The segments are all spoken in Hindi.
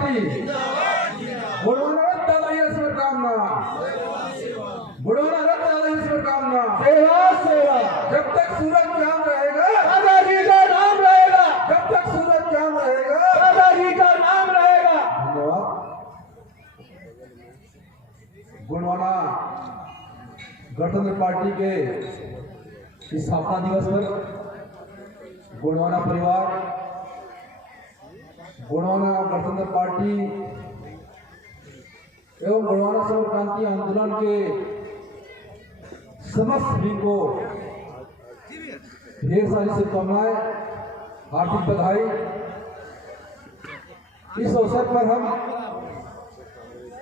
पार्टी बुढ़वाना रथ दादा ईश्वर कामना, बुढ़वाना रथ दादा ईश्वर कामना। सेवा सेवा जब तक सूरज चांद रहेगा दादाजी का नाम रहेगा, जब तक सूरज चांद रहेगा दादाजी का नाम रहेगा। धन्यवाद। बुढ़वाना गणतंत्र पार्टी के इस स्थापना दिवस पर बुढ़वाना परिवार, बुढ़वाना गणतंत्र पार्टी एवं बुढ़वाना समर क्रांति आंदोलन के समस्त सभी को ढेर सारी शुभकामनाएं, हार्दिक बधाई। इस अवसर पर हम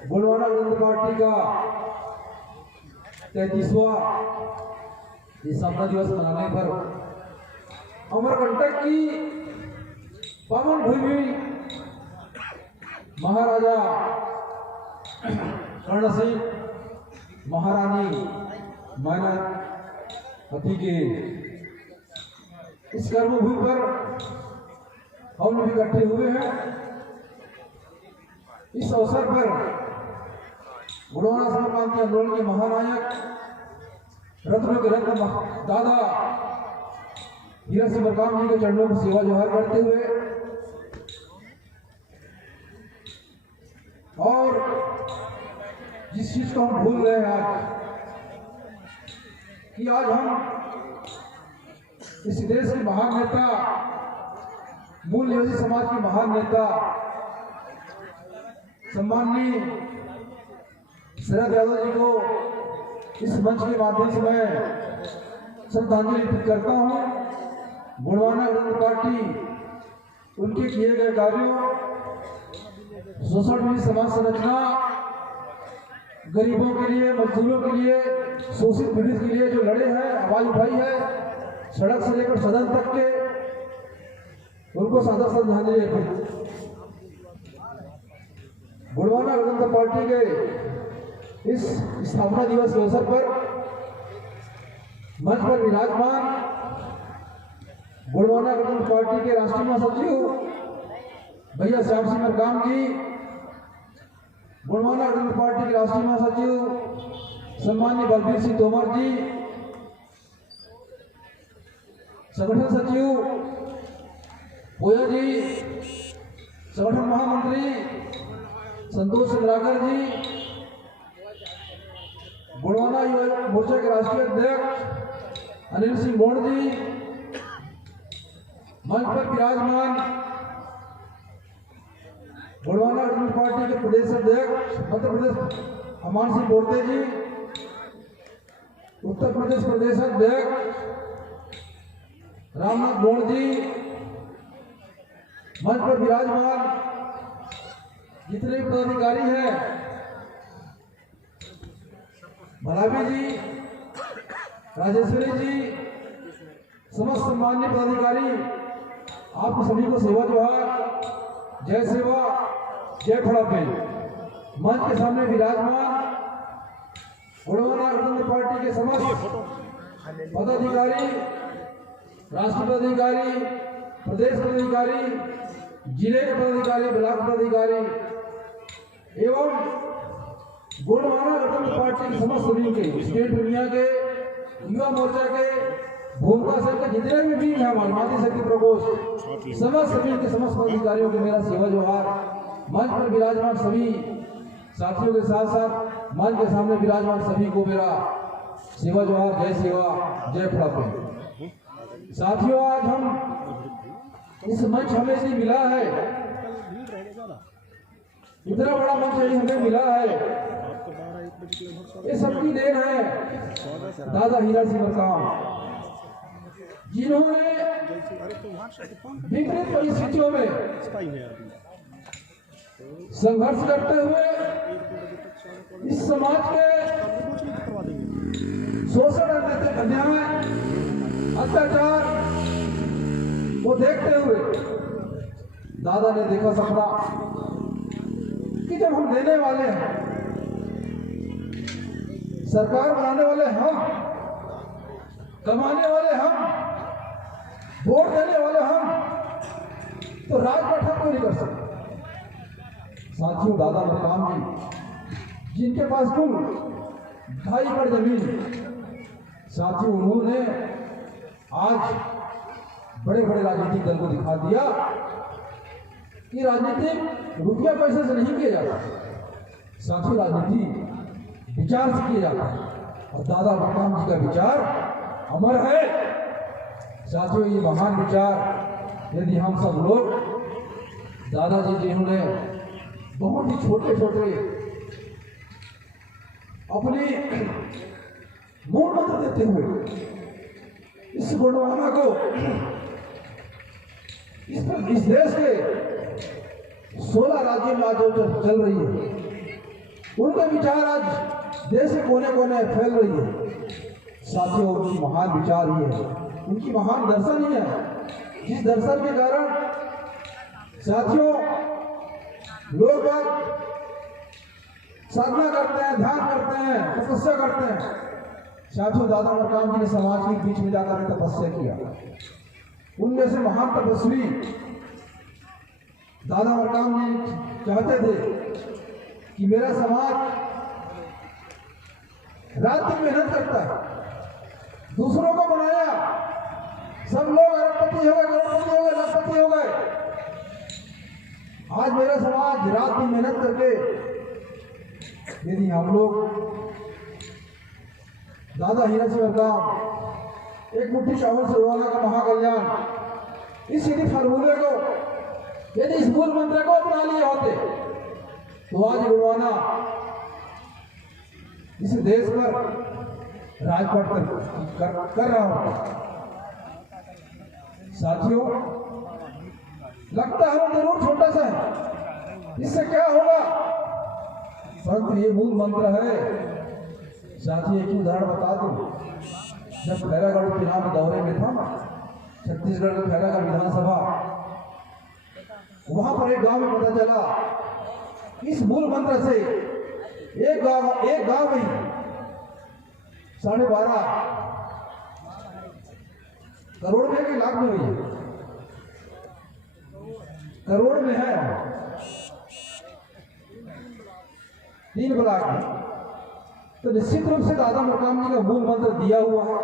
बुढ़वाना गणतंत्र पार्टी का 33वां स्थापना दिवस मनाने पर अमरकंटक की पावन भूमि महाराजा कर्ण सिंह महारानी मायावती के इस कर्मभूमि पर हम लोग इकट्ठे हुए हैं। इस अवसर पर बुढ़वाना समर क्रांति आंदोलन के महानायक रत्नों के रत्न दादा हीरा सिंह मरकाम जी के चरणों में सेवा जोहार करते हुए और जिस चीज को हम भूल गए हैं आज कि आज हम इस देश के महान नेता, मूल निवासी समाज के महान नेता सम्माननीय शरद यादव जी को इस मंच के माध्यम से मैं श्रद्धांजलि अर्पित करता हूं। बुढ़वाना गणतंत्र पार्टी उनके किए गए कार्यों, शोषण विरोधी समाज संरचना, गरीबों के लिए, मजदूरों के लिए, शोषित पीड़ित के लिए जो लड़े हैं, आवाज उठाई है, सड़क से लेकर सदन तक के, उनको सादर श्रद्धांजलि अर्पित। बुढ़वाना गणतंत्र पार्टी के इस स्थापना दिवस के अवसर पर मंच पर विराजमान बुढ़वाना गणतंत्र पार्टी के राष्ट्रीय महासचिव भैया श्याम सिंह मरकाम जी, बुढ़वाना गणतंत्र पार्टी के राष्ट्रीय महासचिव सम्माननीय बलबीर सिंह तोमर जी, संगठन सचिव पोया जी, संगठन महामंत्री संतोष चंद्राकर जी, बुढ़वाना युवा मोर्चा के राष्ट्रीय अध्यक्ष अनिल सिंह बोंड जी, मंच पर विराजमान बुढ़वाना गणतंत्र पार्टी के प्रदेश अध्यक्ष मध्य प्रदेश अमान सिंह बोरते जी, उत्तर प्रदेश प्रदेश अध्यक्ष रामनाथ बोंड जी, मंच पर विराजमान जितने पदाधिकारी हैं, भलावी जी, राजेश्वरी जी, समस्त सम्मान्य पदाधिकारी, आप सभी को सेवा जोहार, जय सेवा, जय खड़ापे। मंच के सामने विराजमान बुढ़वाना गणतंत्र पार्टी के समस्त पदाधिकारी, राष्ट्रीय पदाधिकारी, प्रदेश पदाधिकारी, जिले के पदाधिकारी, ब्लॉक पदाधिकारी एवं बुढ़वाना गणतंत्र पार्टी की समस्त सभी के स्टेट दुनिया के युवा मोर्चा के भूमिका संघ के जितने भी टीम है, मानवादी शक्ति प्रकोष्ठ, समस्त सभी के समस्त पदाधिकारियों को मेरा सेवा जोहार। मंच पर विराजमान सभी साथियों के साथ साथ मंच के सामने विराजमान सभी को मेरा सेवा जोहार, जय सेवा, जय खड़ापे। साथियों, आज हम इस मंच हमें से मिला है, इतना बड़ा मंच हमें मिला है, ये सबकी देन है दादा हीरा सिंह मरकाम, जिन्होंने विपरीत परिस्थितियों में संघर्ष करते हुए इस समाज के शोषण, अन्याय, अत्याचार को देखते हुए दादा ने देखा सपना कि जब हम देने वाले हैं, सरकार बनाने वाले हम, कमाने वाले हम, वोट देने वाले हम, तो राज गठन क्यों नहीं कर सकते? साथियों, दादा मरकाम जी जिनके पास कुल 2.5 एकड़ जमीन, साथियों उन्होंने आज बड़े बड़े राजनीतिक दल को दिखा दिया कि राजनीति रुपया पैसे से नहीं किया जाता, साथियों राजनीति विचार से किया जाता है और दादा मरकाम जी का विचार अमर है। साथियों, ये महान विचार यदि हम सब लोग दादाजी जिन्होंने बहुत ही छोटे छोटे अपनी मूल मंत्र देते हुए इस गुणवाना को इस देश के 16 राज्यों में आज चल रही है, उनके विचार आज देश के कोने कोने फैल रही है। साथियों, उनकी महान विचार ही है, उनकी महान दर्शन ही है, जिस दर्शन के कारण साथियों लोग साधना करते हैं, ध्यान करते हैं, तपस्या करते हैं। साथियों, दादा मरकाम जी ने समाज के बीच में जाकर तपस्या किया। उनमें से महान तपस्वी दादा मरकाम जी चाहते थे कि मेरा समाज रात दिन मेहनत करता है, दूसरों को बनाया, सब लोग अरबपति हो गए, करोड़पति हो गए, लाखपति हो गए। आज मेरा समाज रात दिन मेहनत करके यदि हम लोग दादा हीरा सिंह मरकाम एक मुट्ठी चावल से रोजाना का महाकल्याण, इस यदि फार्मूले को, यदि इस मूल मंत्र को अपना लिए होते तो आज रोजाना इस देश पर राजपाट कर रहा होता। साथियों, लगता है वो जरूर छोटा सा है, इससे क्या होगा, परंतु ये मूल मंत्र है। साथी, एक उदाहरण बता दूं, जब खैरागढ़ चुनाव के दौरे में था, छत्तीसगढ़ के खैरागढ़ विधानसभा, वहां पर एक गांव में पता चला इस मूल मंत्र से एक गांव में 12.5 करोड़ में कि लाख में हुई है, करोड़ में है, 3 लाख में। तो निश्चित रूप से दादा मरकाम जी का मूल मंत्र दिया हुआ है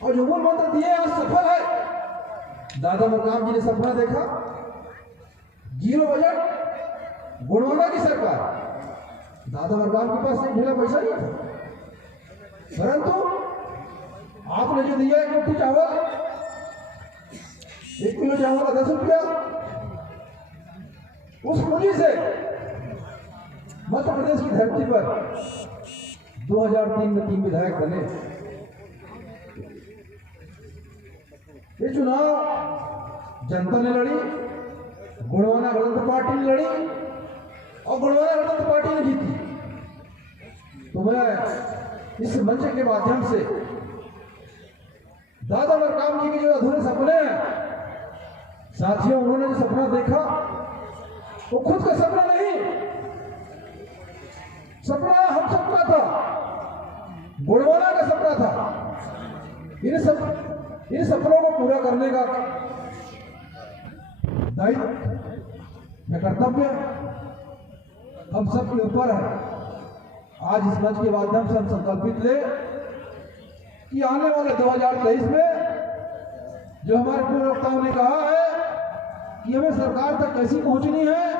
और जो मूल मंत्र दिए आज सफल है। दादा मरकाम जी ने सपना देखा, 0 बजट, गुणवाना की सरकार। दादा मरकाम के पास एक ढेला पैसा नहीं था, परंतु आपने जो दिया 1 मुट्ठी चावल, 1 किलो चावल का 10 रुपया, उस पूंजी से मध्य प्रदेश की धरती पर 2003 में 3 विधायक बने। ये चुनाव जनता ने लड़ी, गुणवाना गणतंत्र पार्टी ने लड़ी और गुणवाना गणतंत्र पार्टी ने जीती। तो मैं इस मंच के माध्यम से दादा मरकाम जी के जो अधूरे सपने हैं, साथियों उन्होंने जो सपना देखा वो खुद का सपना नहीं, सपना हम सबका था, गुणवाना का सपना था। इन सपनों को पूरा करने का दायित्व या कर्तव्य हम सबके ऊपर है। आज इस मंच के माध्यम से हम संकल्पित ले कि आने वाले 2023 में जो हमारे पूर्व वक्ताओं ने कहा है कि हमें सरकार तक कैसी पहुंचनी है,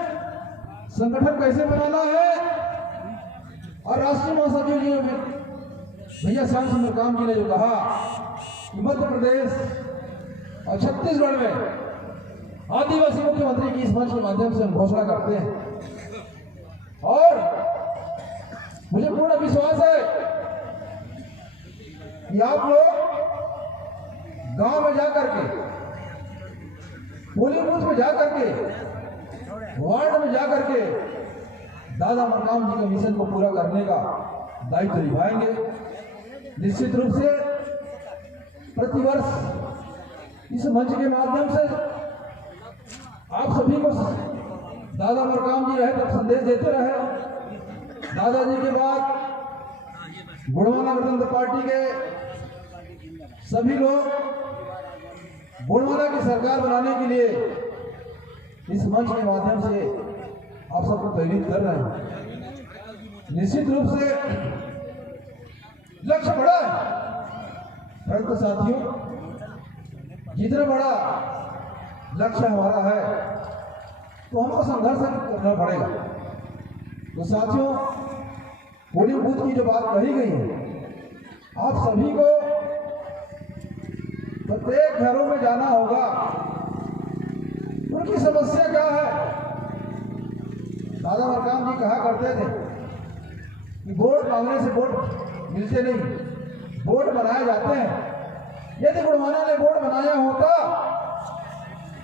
संगठन कैसे बनाना है, और राष्ट्रीय महासचिव जी भैया श्याम सिंह मरकाम जी ने जो कहा कि मध्य प्रदेश और छत्तीसगढ़ में आदिवासी मुख्यमंत्री की इस मंच के माध्यम से हम घोषणा करते हैं। और मुझे पूर्ण विश्वास है कि आप लोग गांव में जाकर के, पोलिंग बूथ में जाकर के, वार्ड में जाकर के दादा मरकाम जी के मिशन को पूरा करने का दायित्व निभाएंगे। निश्चित रूप से प्रतिवर्ष इस मंच के माध्यम से आप सभी को दादा मरकाम जी रहे तब संदेश देते रहे। दादाजी के बाद गुणवाना गणतंत्र पार्टी के सभी लोग गुणवाना की सरकार बनाने के लिए इस मंच के माध्यम से आप सबको प्रेरित कर रहे हैं। निश्चित रूप से लक्ष्य बड़ा है, परंतु साथियों जितना बड़ा लक्ष्य हमारा है तो हमको संघर्ष करना पड़ेगा। तो साथियों, पोलिंग बूथ की जो बात कही गई है, आप सभी को प्रत्येक घरों में जाना होगा, उनकी समस्या क्या है। दादा मरकाम जी कहा करते थे कि वोट मांगने से वोट मिलते नहीं, वोट बनाए जाते हैं। यदि गुड़वाना ने वोट बनाया होता,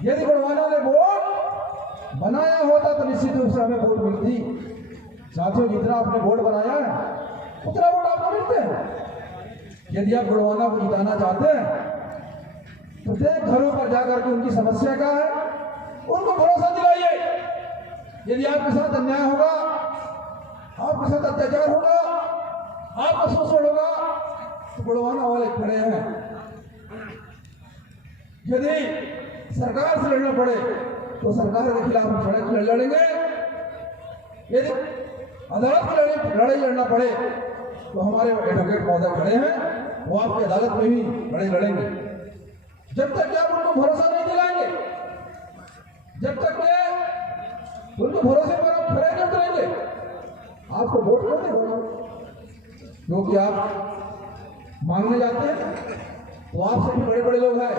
यदि गुड़वाना ने वोट बनाया होता तो निश्चित रूप से हमें वोट मिलती। साथियों, जितना आपने वोट बनाया है उतना वोट आपको मिलते हैं। यदि आप गुड़वाना को जिताना चाहते हैं, प्रत्येक घरों पर जाकर के उनकी समस्या क्या है उनको भरोसा दिलाइए। यदि आपके साथ अन्याय होगा, आपके साथ अत्याचार होगा, आपका शोषण होगा, तो गुड़वाना वाले खड़े हैं। यदि सरकार से लड़ना पड़े तो सरकार के खिलाफ हम सड़क पर लड़ेंगे। यदि अदालत की लड़ाई लड़ना पड़े तो हमारे एडवोकेट महोदय खड़े हैं, वो आपकी अदालत में भी लड़ाई लड़ेंगे। जब तक कि आप उनको भरोसा नहीं दिलाएंगे, जब तक कि उनको भरोसे पर आप खड़े नहीं उतरेंगे, आपको वोट करने होगा। क्योंकि आप मांगने जाते हैं तो आपसे भी बड़े बड़े लोग हैं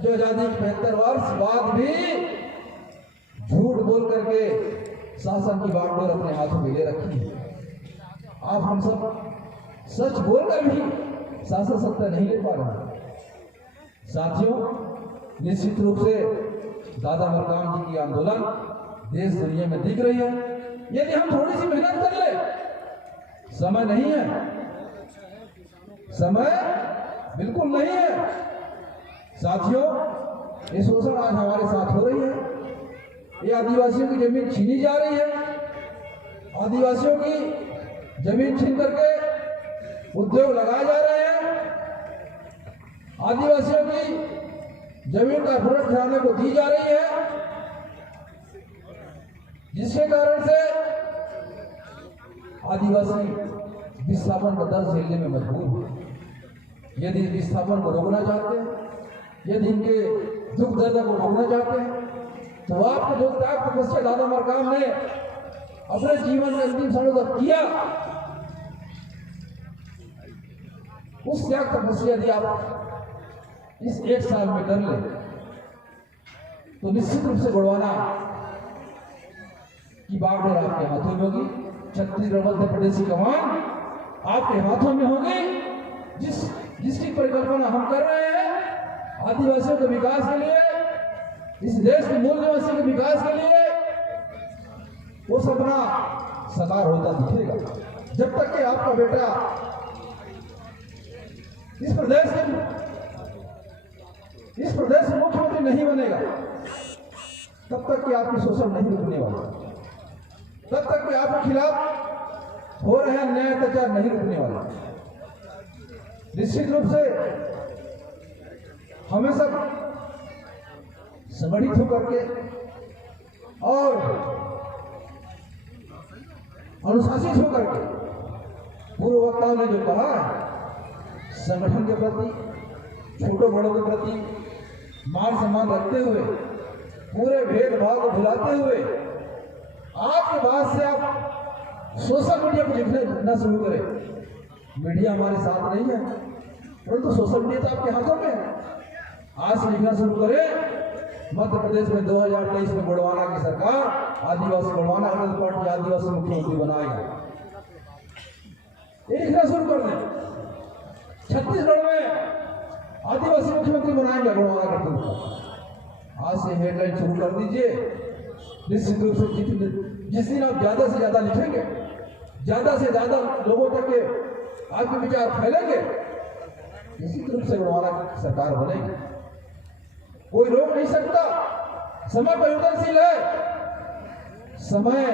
जो आजादी के 75 वर्ष बाद भी झूठ बोल करके शासन की बागडोर अपने हाथों में ले रखी है। आप हम सब सच बोलकर भी शासन सत्ता नहीं ले पा रहे हैं। साथियों, निश्चित रूप से दादा मरकाम जी की आंदोलन देश दुनिया में दिख रही है। यदि हम थोड़ी सी मेहनत कर ले, समय नहीं है, समय बिल्कुल नहीं है। साथियों, ये शोषण आज हमारे साथ हो रही है। ये आदिवासियों की जमीन छीनी जा रही है। आदिवासियों की जमीन छीन करके उद्योग लगाए जा रहे हैं। आदिवासियों की जमीन कारपोरेट घराने को दी जा रही है, जिसके कारण से आदिवासी विस्थापन का दर्द झेलने में मजबूर है। यदि विस्थापन को रोकना चाहते हैं, यदि इनके दुख दर्द को रोकना चाहते हैं, तो आपको जो त्याग तपस्या दादा मरकाम ने अपने जीवन में अंतिम समय तक किया, उस त्याग तपस्या यदि आप इस 1 साल में कर ले तो निश्चित रूप से गुड़वाना की बागडोर आपके हाथों में होगी। छत्तीसगढ़ मध्य प्रदेश की कमान आपके हाथों में होगी। जिसकी परिकल्पना हम कर रहे हैं आदिवासियों के विकास के लिए, इस देश के मूल निवासी के विकास के लिए, वो सपना साकार होता दिखेगा। जब तक कि आपका बेटा इस प्रदेश में मुख्यमंत्री नहीं बनेगा, तब तक कि आपकी शोषण नहीं रुकने वाला, तब तक कि आपके खिलाफ हो रहे अन्याय अत्याचार नहीं रुकने वाला। निश्चित रूप से हमें सब संगठित होकर के और अनुशासित होकर के, पूर्व वक्ताओं ने जो कहा, संगठन के प्रति, छोटों बड़ों के प्रति मान सम्मान रखते हुए, पूरे भेदभाव को भुलाते हुए, आज के बाद से आप सोशल मीडिया पर लिखना शुरू करें। मीडिया हमारे साथ नहीं है, परंतु सोशल मीडिया तो आपके हाथों में है। आज से लिखना शुरू करें। मध्य प्रदेश में 2023 में गुड़वाना की सरकार आदिवासी गुड़वाना पार्टी आदिवासी मुख्यमंत्री बनाएगा, ये लिखना शुरू कर दें। छत्तीसगढ़ में आदिवासी मुख्यमंत्री बनाएंगे गुड़वाना करते हुए। आज से हेडलाइन शुरू कर दीजिए। निश्चित रूप से जिस दिन आप ज्यादा से ज्यादा लिखेंगे, ज्यादा से ज्यादा लोगों तक के आपके विचार फैलेंगे, निश्चित रूप से गुड़वाना की सरकार बनेगी। कोई रोक नहीं सकता। समय परिवर्तनशील है। समय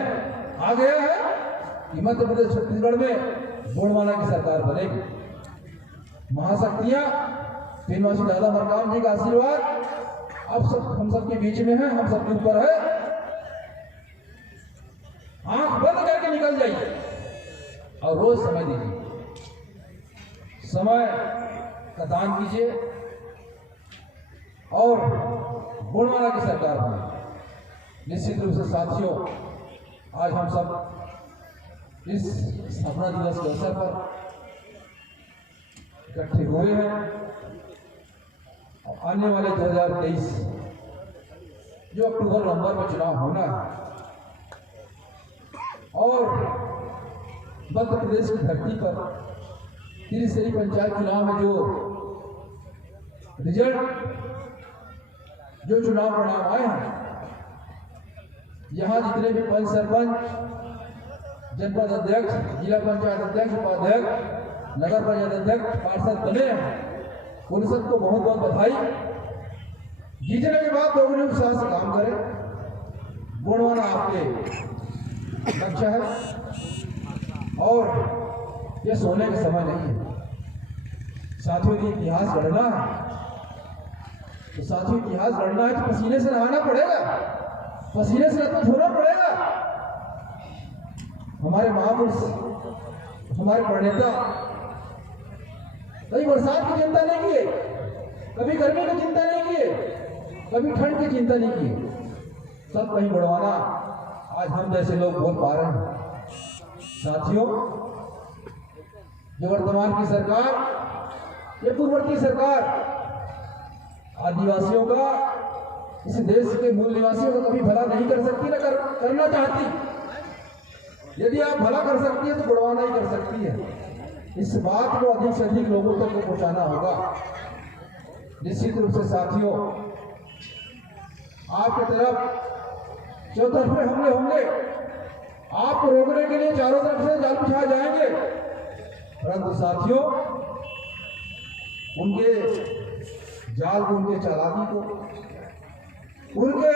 आ गया है कि मध्य प्रदेश छत्तीसगढ़ में गुड़वाना की सरकार बनेगी। महाशक्तियां तीनवासी दादा मरकाम जी का आशीर्वाद अब सब हम सबके बीच में है, हम सबके ऊपर है। आंख बंद करके निकल जाइए और रोज समय दीजिए, समय का दान कीजिए और गुणवाला की सरकार बने। निश्चित रूप से साथियों, आज हम सब इस स्थापना दिवस के अवसर पर इकट्ठे हुए हैं और आने वाले 2023 जो अक्टूबर नवंबर में चुनाव होना है और मध्य प्रदेश की धरती पर त्रिस्तरीय पंचायत चुनाव में जो रिजल्ट, जो चुनाव परिणाम आए हैं, यहाँ जितने भी पंच सरपंच, जनपद अध्यक्ष, जिला पंचायत अध्यक्ष, उपाध्यक्ष, नगर पंचायत अध्यक्ष, पार्षद बने हैं, उन सबको बहुत बहुत बधाई। जीतने के बाद दोगुने उत्साह से काम करें, गुणवाना आपके लक्ष्य है और ये सोने का समय नहीं है। साथियों की इतिहास गढ़ना है, तो साथियों इतिहास गढ़ना है तो पसीने से नहाना पड़ेगा, पसीने से रत्न धोना पड़ेगा। हमारे महापुरुष, हमारे प्रणेता कभी बरसात की चिंता नहीं किए, कभी गर्मी की चिंता नहीं किए, कभी ठंड की चिंता नहीं किए, सब कहीं बढ़वाना आज हम जैसे लोग बोल पा रहे हैं। साथियों, जो वर्तमान की सरकार, ये पूर्ववर्ती सरकार आदिवासियों का, इस देश के मूल निवासियों का कभी भला नहीं कर सकती, न करना चाहती। यदि आप भला कर सकती है तो बढ़वाना ही कर सकती है। इस बात को अधिक से अधिक लोगों तक को पहुंचाना होगा। निश्चित रूप से साथियों, आपकी तरफ चौतरफे हमले होंगे, आपको रोकने के लिए चारों तरफ से जाल बिछाए जाएंगे, परंतु साथियों, उनके जाल को, उनके चालाकी को, उनके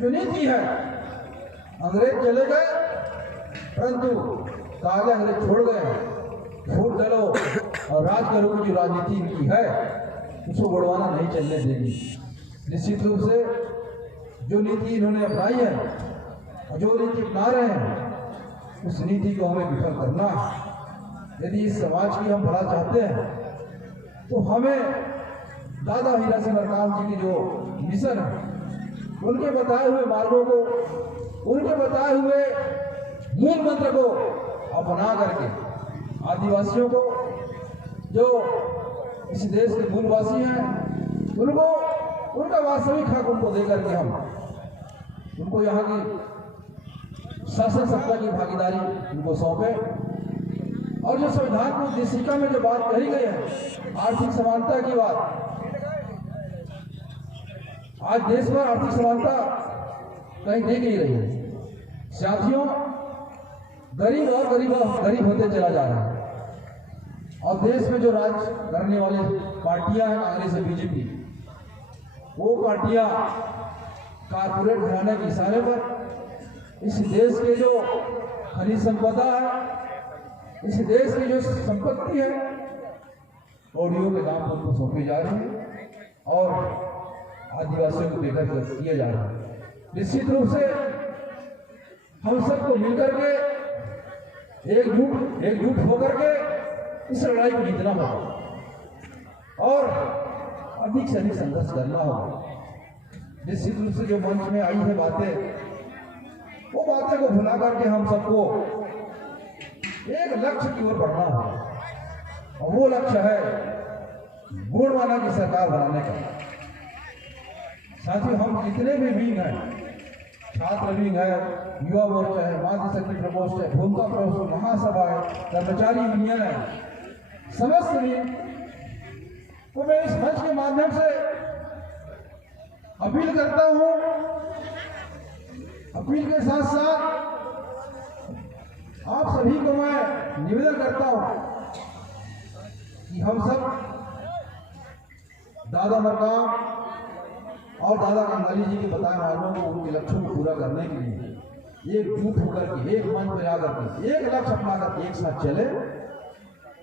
जो नीति है, अंग्रेज चले गए परंतु काले अंग्रेज छोड़ गए। फूट डालो और राज करो की जो राजनीति इनकी है उसको बढ़वाना नहीं चलने देगी। निश्चित रूप से जो नीति इन्होंने अपनाई है और जो नीति अपना रहे हैं, उस नीति को हमें विफल करना है। यदि इस समाज की हम भला चाहते हैं तो हमें दादा हीरा सिंह मरकाम जी की जो मिशन है, उनके बताए हुए मार्गों को, उनके बताए हुए मूल मंत्र को अपना करके आदिवासियों को, जो इस देश के मूलवासी हैं, उनको उनका वास्तविक हक उनको देकर के हम उनको यहाँ की शासन सत्ता की भागीदारी उनको सौंपे। और जो संविधान की उद्देशिका में जो बात कही गई है, आर्थिक समानता की बात, आज देश में आर्थिक समानता कहीं देख नहीं रही है। साथियों, गरीब और गरीब होते चला जा रहा है और देश में जो राज करने वाली पार्टियां हैं, कांग्रेस और बीजेपी, वो पार्टियां कारपोरेट घराने के इशारे पर इस देश के जो खनिज संपदा है, इस देश की जो संपत्ति है, ओडियो के नाम पर उनको सौंपी जा रही है और आदिवासियों को बेघर किया जा रहा है। निश्चित रूप से हम सबको मिलकर के एकजुट होकर के इस लड़ाई को जीतना होगा और अधिक से अधिक संघर्ष करना होगा। निश्चित रूप से जो मंच में आई है बातें, वो बातें को भुला करके हम सबको एक लक्ष्य की ओर बढ़ना होगा और वो लक्ष्य है गुणवाना की सरकार बनाने का। साथियों, हम जितने भी विंग हैं, छात्र विंग है, युवा मोर्चा है, माध्य शक्ति प्रकोष्ठ है, भूमिका प्रकोष्ठ, महासभा है, कर्मचारी यूनियन है, समस्त विंग को मैं इस मंच के माध्यम से अपील करता हूं। अपील के साथ साथ आप सभी को मैं निवेदन करता हूं कि हम सब दादा मरकाम और दादा कंगाली जी के बताए मार्गों को, उनके लक्ष्यों को पूरा करने के लिए एकजुट होकर के, एक मंच पर आकर के, एक लक्ष्य अपना कर एक साथ चले।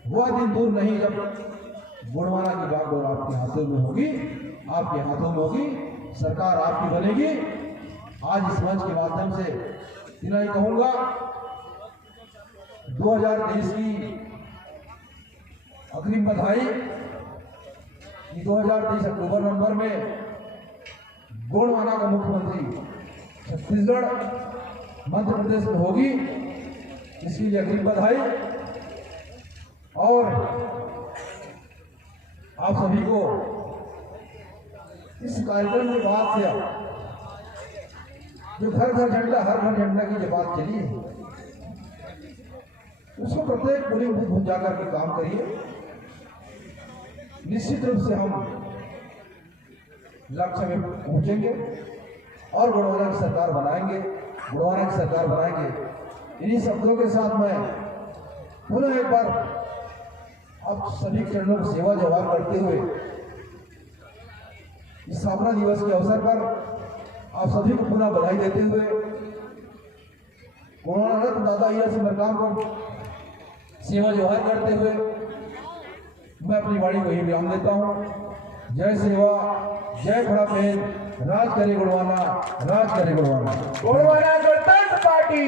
वह दिन दूर नहीं जब गुणवाना की बागडोर आपके हाथों में होगी, आपके हाथों में होगी, सरकार आपकी बनेगी। आज इस मंच के माध्यम से इतना ही कहूंगा 2023 की अग्रिम बधाई कि 2023 अक्टूबर नवंबर में गोंडवाना का मुख्यमंत्री छत्तीसगढ़ मध्य प्रदेश में होगी, इसके लिए अग्रिम बधाई। और आप सभी को इस कार्यक्रम के बाद से जो घर घर झंडा हर घर झंडा की जो बात चली है उसको प्रत्येक पोलिंग बूथ जाकर के काम करिए। निश्चित रूप से हम लक्ष्य में पहुंचेंगे और गोंडवाना की सरकार बनाएंगे, गोंडवाना की सरकार बनाएंगे। इन्हीं शब्दों के साथ मैं पुनः एक बार आप सभी चरणों की सेवा जवाब करते हुए इस स्थापना दिवस के अवसर पर आप सभी को पुनः बधाई देते हुए गोंडवाना रत्न दादा हीरा सिंह मरकाम को सेवा जवाहर करते हुए मैं अपनी वाणी को ही विराम देता हूँ। जय सेवा, जय खड़ा पेन, राज करे गोंडवाना, राज करे गोंडवाना। गोंडवाना गणतंत्र पार्टी